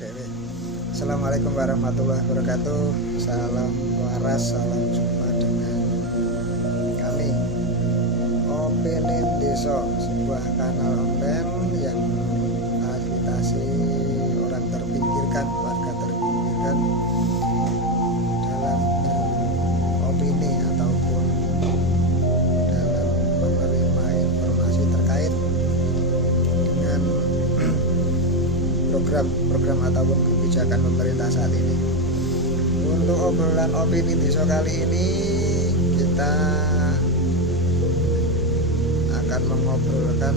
Oke. Assalamualaikum warahmatullahi wabarakatuh. Salam waras, salam jumpa dengan kami Opini Desa, sebuah kanal online yang agitasi orang terpinggirkan, warga terpinggirkan dalam beropini ataupun dalam menerima informasi terkait dengan program ataupun kebijakan pemerintah saat ini. Untuk obrolan opini desa kali ini, kita akan mengobrolkan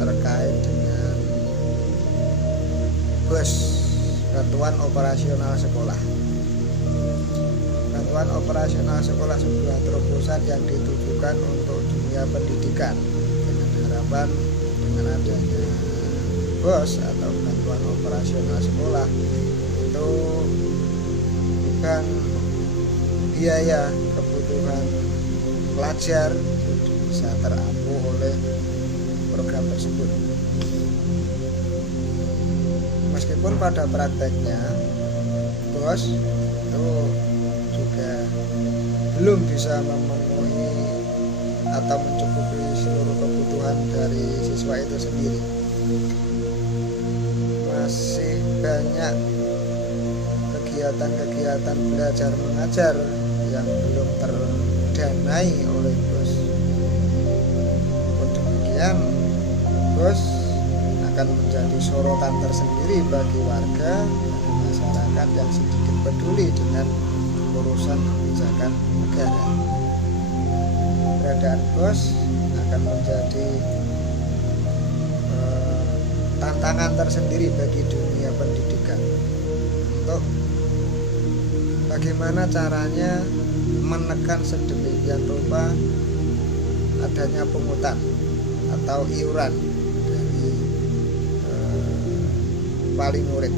terkait dengan BOS, Bantuan Operasional Sekolah. Bantuan Operasional Sekolah sebuah terobosan yang ditujukan untuk dunia pendidikan dengan harapan dengan adanya BOS atau Bantuan Operasional Sekolah itu bukan biaya kebutuhan pelajar bisa terampuh oleh program tersebut. Meskipun pada prakteknya BOS itu juga belum bisa memenuhi atau mencukupi seluruh kebutuhan dari siswa itu sendiri. Masih banyak kegiatan-kegiatan belajar mengajar yang belum terdanai oleh BOS. Demikian, BOS akan menjadi sorotan tersendiri bagi warga dan masyarakat yang sedikit peduli dengan urusan kebijakan negara. Keberadaan BOS akan menjadi tantangan tersendiri bagi dunia pendidikan untuk bagaimana caranya menekan sedemikian rupa adanya pungutan atau iuran dari wali murid.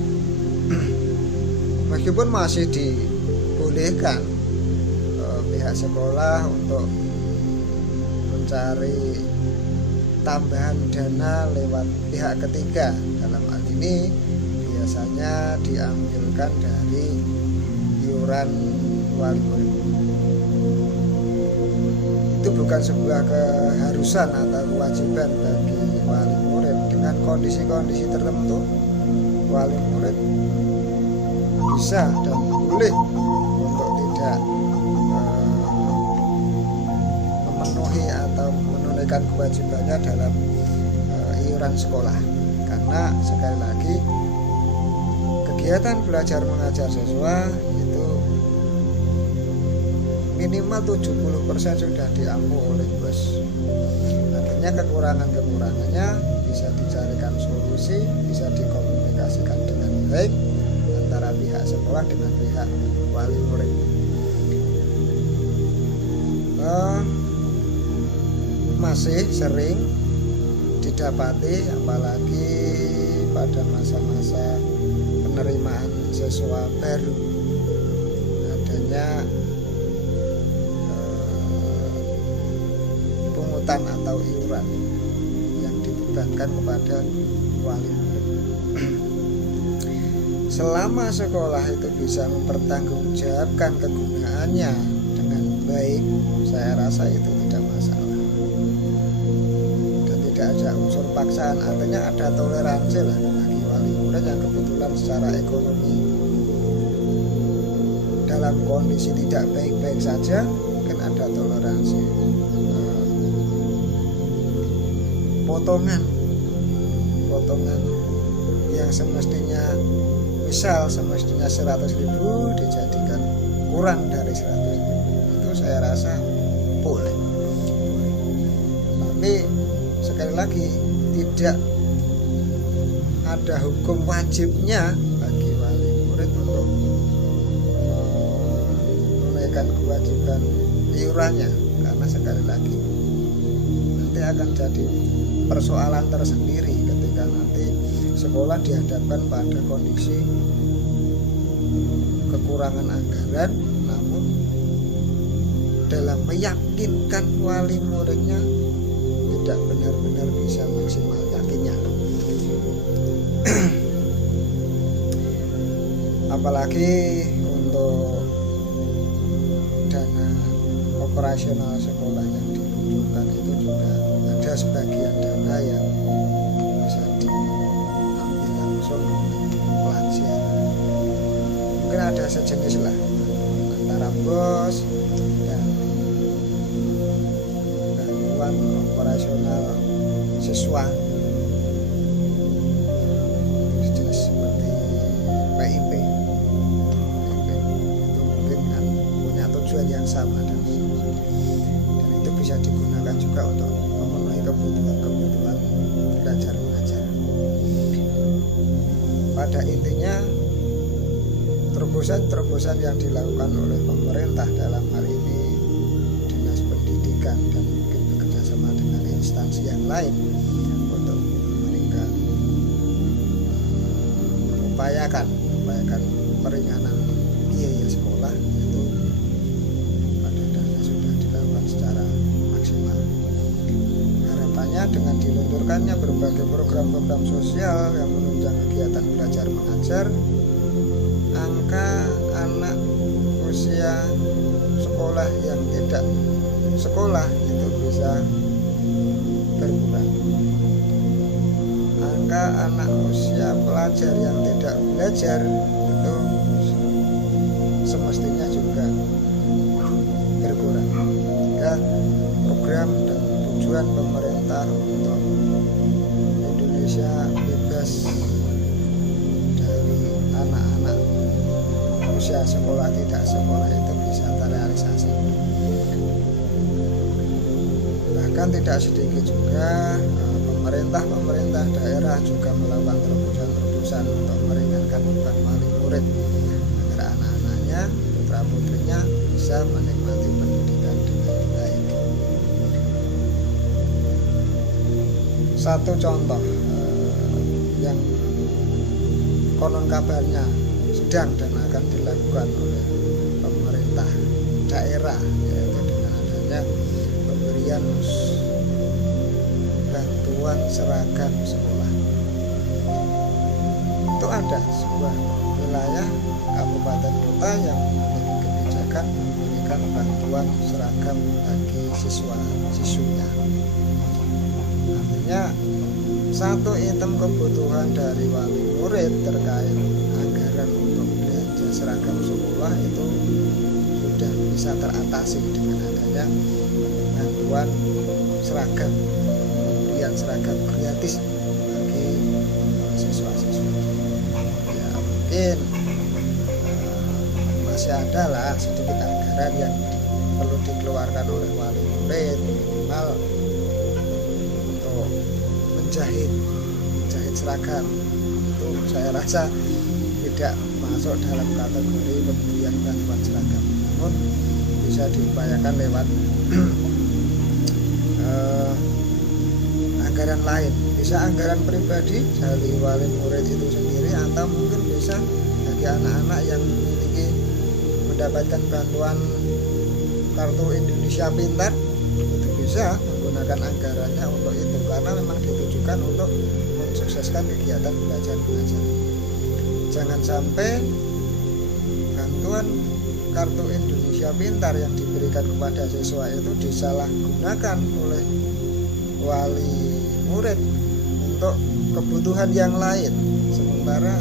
Meskipun masih dibolehkan pihak sekolah untuk mencari tambahan dana lewat pihak ketiga, dalam hal ini biasanya diambilkan dari iuran wali murid. Itu bukan sebuah keharusan atau kewajiban bagi wali murid. Dengan kondisi-kondisi tertentu, wali murid bisa dan boleh untuk tidak memenuhi atau menunaikan kewajibannya dalam iuran sekolah, karena sekali lagi kegiatan belajar mengajar siswa itu minimal 70% sudah diampu oleh BOS. Artinya kekurangannya bisa dicarikan solusi, bisa dikomunikasikan dengan baik antara pihak sekolah dengan pihak wali murid. Masih sering didapati, apalagi pada masa-masa penerimaan siswa baru, adanya pungutan atau iuran yang dibebankan kepada wali murid. Selama sekolah itu bisa mempertanggungjawabkan kegunaannya dengan baik, saya rasa itu tidak masalah. Tidak ada unsur paksaan, artinya ada toleransi lah bagi wali murid yang kebetulan secara ekonomi dalam kondisi tidak baik-baik saja, mungkin ada toleransi potongan yang semestinya 100.000 dijadikan kurang dari 100.000, itu saya rasa boleh. Tapi sekali lagi, tidak ada hukum wajibnya bagi wali murid untuk menunaikan kewajiban iurannya, karena sekali lagi nanti akan jadi persoalan tersendiri ketika nanti sekolah dihadapkan pada kondisi kekurangan anggaran, namun dalam meyakinkan wali muridnya tidak benar-benar bisa maksimal yakinnya. apalagi untuk dana operasional sekolah yang diluncurkan itu juga ada sebagian dana yang bisa diambil langsung pelajar. Mungkin ada sejenis lah antara BOS dan bantuan operasional siswa, jenis seperti PIP itu mungkin kan punya tujuan yang sama, dan itu bisa digunakan juga untuk memenuhi kebutuhan belajar mengajar. Pada intinya terobosan yang dilakukan oleh pemerintah dalam hal ini Dinas Pendidikan dan mungkin bekerjasama dengan instansi yang lain untuk mengupayakan peringanan biaya sekolah itu pada dasarnya sudah dilakukan secara maksimal. Harapannya dengan diluncurkannya berbagai program-program sosial yang menunjang kegiatan belajar mengajar, angka anak usia sekolah yang tidak sekolah itu bisa berkurang. Angka anak usia pelajar yang tidak belajar itu semestinya juga berkurang. Ya, program dan tujuan pemerintah untuk Indonesia bebas dari anak-anak usia sekolah tidak sekolah itu bisa terrealisasi. Bahkan tidak sedikit juga pemerintah daerah juga melakukan terobosan untuk meringankan beban wali murid agar anak-anaknya, putra putrinya bisa menikmati pendidikan dengan baik. Satu contoh yang konon kabarnya sedang dan akan dilakukan oleh pemerintah daerah, yaitu dengan adanya pemberian bantuan seragam sekolah. Itu ada sebuah wilayah kabupaten kota yang memiliki kebijakan memberikan bantuan seragam bagi siswa-siswinya. Artinya satu item kebutuhan dari wali murid terkait anggaran untuk belanja seragam sekolah itu sudah bisa teratasi dengan adanya bantuan seragam, pemberian seragam gratis bagi siswa-siswa. Ya mungkin masih ada lah sedikit anggaran yang perlu dikeluarkan oleh wali murid, minimal untuk menjahit seragam. Itu saya rasa tidak masuk dalam kategori pemberian bantuan seragam, namun bisa diupayakan lewat anggaran lain, bisa anggaran pribadi dari wali murid itu sendiri, atau mungkin bisa bagi anak-anak yang memiliki mendapatkan bantuan kartu Indonesia Pintar, itu bisa menggunakan anggarannya untuk itu, karena memang ditujukan untuk mensukseskan kegiatan belajar mengajar. Jangan sampai bantuan kartu Indonesia Pintar yang diberikan kepada siswa itu disalahgunakan oleh wali murid untuk kebutuhan yang lain, sementara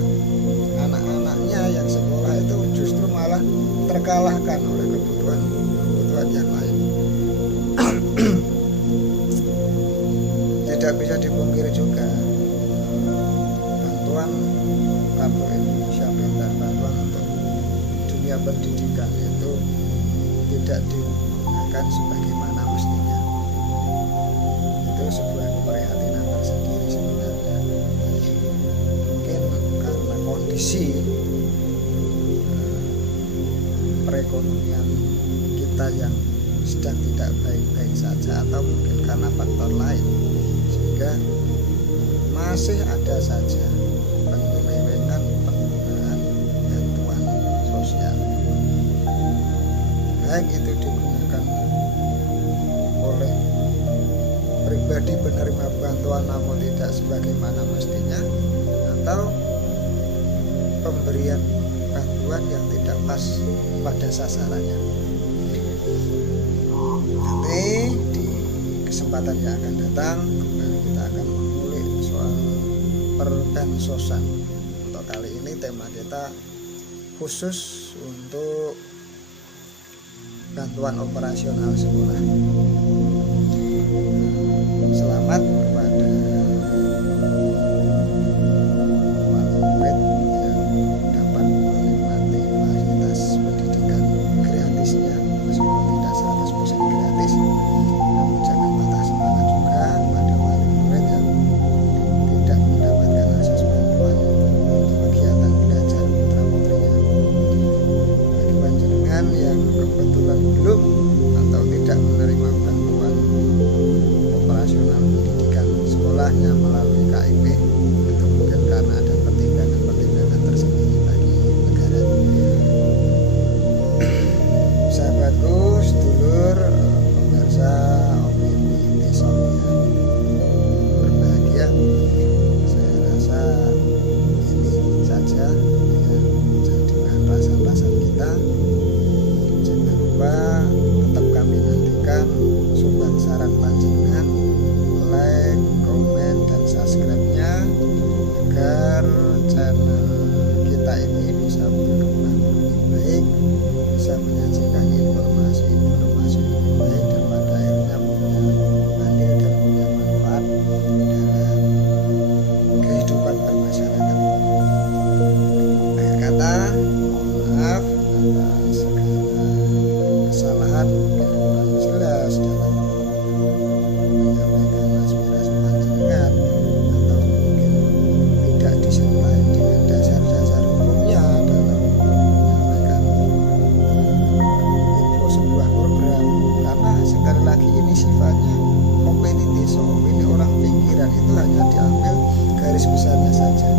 anak-anaknya yang sekolah itu justru malah terkalahkan oleh kebutuhan yang lain. Tidak bisa dipungkiri juga bantuan kartu Indonesia Pintar, bantuan untuk dunia pendidikan itu tidak digunakan sebagaimana mestinya. Itu sebuah keprihatinan tersendiri sebenarnya. Mungkin karena kondisi perekonomian kita yang sedang tidak baik-baik saja, atau mungkin karena faktor lain, sehingga masih ada saja penyelewengan penggunaan bantuan sosial, baik itu digunakan oleh pribadi penerima bantuan namun tidak sebagaimana mestinya, atau pemberian bantuan yang tidak pas pada sasarannya. Nanti di kesempatan yang akan datang kembali kita akan mengulik soal perbansosan. Untuk kali ini tema kita khusus untuk bantuan operasional sekolah. Selamat kepada wali murid yang dapat menikmati fasilitas pendidikan gratisnya, meskipun tidak 100% gratis. Namun jangan patah semangat juga pada wali murid yang tidak mendapatkan akses bantuan untuk kegiatan belajar putra putrinya. Bagi panjenengan yang kebetulan belum atau tidak menerima bantuan operasional pendidikan sekolahnya melalui KIP, itu mungkin karena ada pertimbangan tersendiri bagi negara. Sahabatku, sedulur, pemirsa opini desa berbahagia, saya rasa ini saja ya, jadikan rasan-rasan kita. Jangan lupa tetap kami nantikan sumbang saran panjenengan, like, komen, dan subscribe-nya agar channel kita ini bisa berkembang lebih baik, bisa menyajikan informasi lebih baik, dan pada akhirnya punya andil dan punya manfaat dalam kehidupan bermasyarakat. Akhir kata, mohon maaf atas segala kesalahan yang kurang jelas dalam menyampaikan aspirasi panjenengan, atau mungkin tidak disertai dengan dasar-dasar hukumnya dalam menyampaikan info sebuah program. Karena sekali lagi ini sifatnya opini desa, opini orang pinggiran, itu hanya diambil garis besarnya saja.